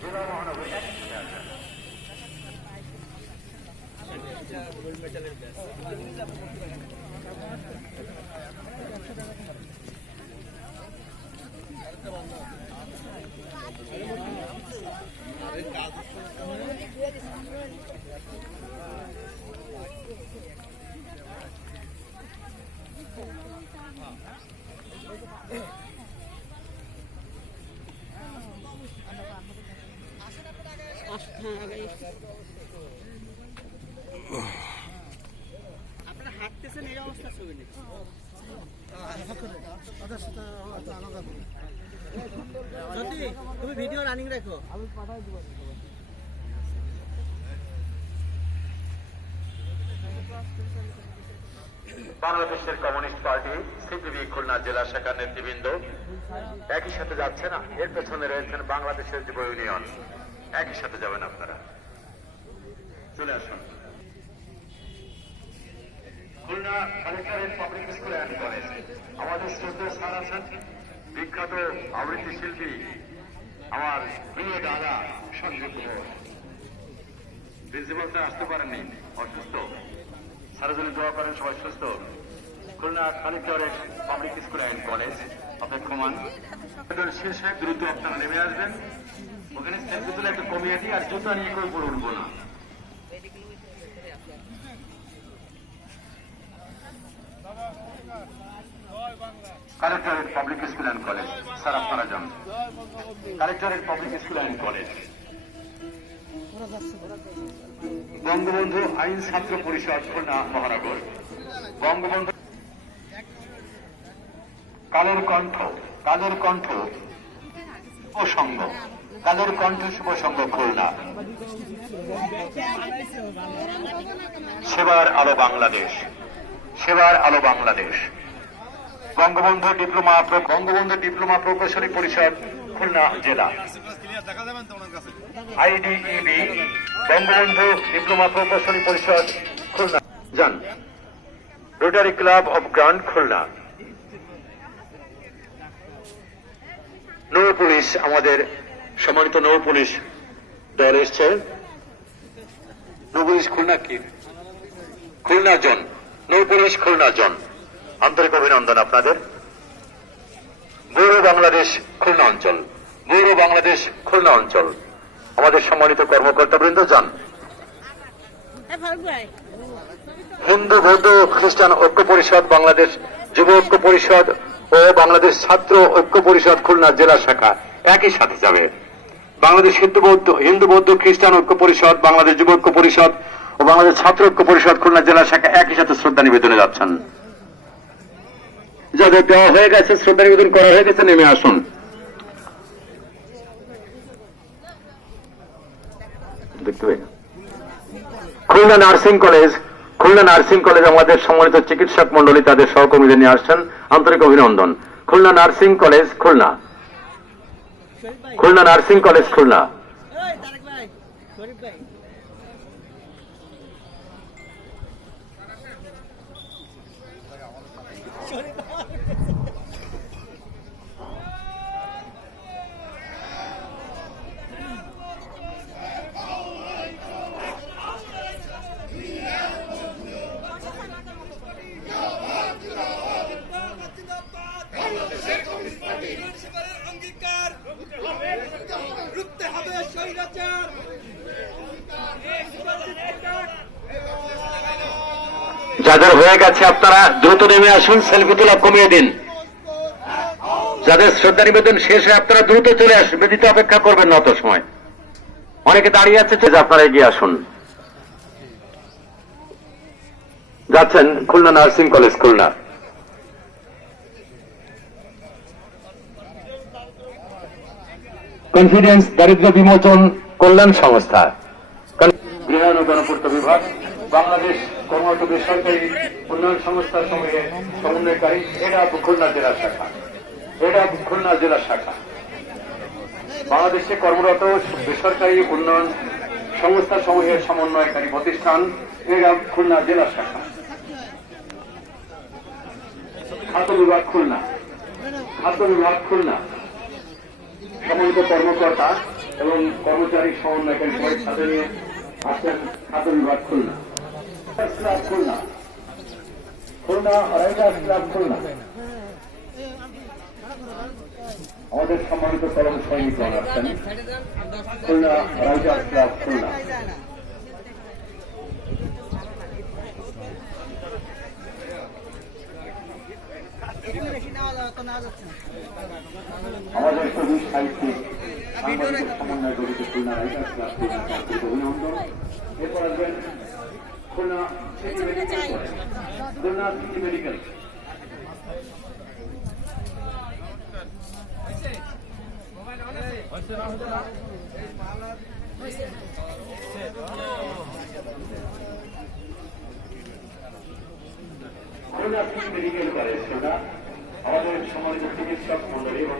জেলা মহানগর আপনারা হাঁটতেছেন এই অবস্থা ছবি নেই। যদি তুমি ভিডিও রানিং রাখো আমি পাঠাই দিব। বাংলাদেশের কমিউনিস্ট পার্টি সিপিবি খুলনা জেলা শাখার নেতৃবৃন্দ একই সাথে যাচ্ছে না, এর পেছনে রয়েছেন বাংলাদেশের যুব ইউনিয়ন। একই সাথে যাবেন আপনারা, চলে আসুন। Khulna collectorate public school and college, আমাদের শ্রদ্ধেয় স্যার আছেন, বিখ্যাত আবৃত্তি শিল্পী আমার প্রিয় দাদা সঞ্জীব ঘোষ। প্রিন্সিপাল স্যার আসতে পারেননি, অসুস্থ, সারা জন্য দোয়া করেন সবাই সুস্থ। Khulna collectorate public school and college অপেক্ষমান। শেষে দ্রুত আপনারা নেমে আসবেন, ওখানে সেলফি তুলে একটু কমিয়ে দিই, আর জুতা নিয়ে কেউ পড়ে উঠবো না। Collectorate public school and college, sir আপনারা যান। Collectorate public school and college, Bangabandhu আইন ছাত্র পরিষদ খুলনা মহানগর, বঙ্গবন্ধু কালের কণ্ঠ, কালের কণ্ঠ সংঘ, কালের কণ্ঠ শুভ সংঘ খুলনা, সেবার আলো বাংলাদেশ, সেবার আলো বাংলাদেশ, বঙ্গবন্ধু ডিপ্লোমা প্রকৌশলী পরিষদ খুলনা জেলা, আইডিইবি বঙ্গবন্ধু ডিপ্লোমা প্রকৌশলী পরিষদ খুলনা যান, Rotary club of grand Khulna, নৌ পুলিশ, আমাদের সম্মানিত নৌ পুলিশ দল এসছে, নৌ পুলিশ খুলনা কি খুলনা জন, নৌ পুলিশ খুলনা জন, আন্তরিক অভিনন্দন আপনাদের। গৌর বাংলাদেশ খুলনা অঞ্চল, গৌর বাংলাদেশ খুলনা অঞ্চল, আমাদের সম্মানিত কর্মকর্তাবৃন্দ যান। হিন্দু বৌদ্ধ খ্রিস্টান ঐক্য পরিষদ বাংলাদেশ, যুব ঐক্য পরিষদ ও বাংলাদেশ ছাত্র ঐক্য পরিষদ খুলনা জেলা শাখা একই সাথে যাবে। বাংলাদেশ হিন্দু বৌদ্ধ খ্রিস্টান ঐক্য পরিষদ, বাংলাদেশ যুব ঐক্য পরিষদ ও বাংলাদেশ ছাত্র ঐক্য পরিষদ খুলনা জেলা শাখা একই সাথে শ্রদ্ধা নিবেদনে যাচ্ছেন। যাদের দেওয়া হয়ে গেছে, শ্রদ্ধা নিবেদন করা হয়ে গেছে, নেমে আসুন। Khulna nursing college, Khulna nursing college আমাদের সম্মানিত চিকিৎসক মন্ডলী তাদের সহকর্মীদের নিয়ে আসছেন, আন্তরিক অভিনন্দন। Khulna nursing college Khulna, Khulna nursing college Khulna, যাদের হয়ে গেছে আপনারা দ্রুত নেমে আসুন, সেলফি তোলা কমিয়ে দিন। যাদের শ্রদ্ধা নিবেদন শেষে আপনারা দ্রুত চলে আসুন, বেদিতে অপেক্ষা করবেন না অত সময়, অনেকে দাঁড়িয়ে আছে, আপনারা এগিয়ে আসুন। যাচ্ছেন Khulna nursing college Khulna, confidence দারিদ্র বিমোচন কল্যাণ সংস্থা, গৃহায়ন ও গণপূর্ত বিভাগ, বাংলাদেশ কর্মরত বেসরকারি উন্নয়ন সংস্থার সঙ্গে সমন্বয়কারী, এটা খুলনা জেলা শাখা, এটা খুলনা জেলা শাখা, বাংলাদেশে কর্মরত বেসরকারি উন্নয়ন সংস্থা সমূহের সমন্বয়কারী প্রতিষ্ঠান, এটা খুলনা জেলা শাখা, খাদ্য বিভাগ খুলনা, খাদ্য বিভাগ খুলনা, সম্মানিত কর্মকর্তা এবং কর্মচারী সমন্বয়কারী সবাই সাথে নিয়ে আসছেন খাদ্য বিভাগ Khulna, club Khulna, Khulna Riders club Khulna, আমাদের সম্মানিত কলম সৈনিকগণ আসছেন খুলনা রাইডার্স ক্লাব খুলনা। আমাদের কবি সাহিত্যিক সাংবাদিক সমন্বয় গঠিত খুলনা রাইটার্স ক্লাব অভিনন্দন। এরপর আসবেন Khulna city medical, Khulna city medical college Khulna, আমাদের সম্মানিত চিকিৎসক মন্ডলী এবং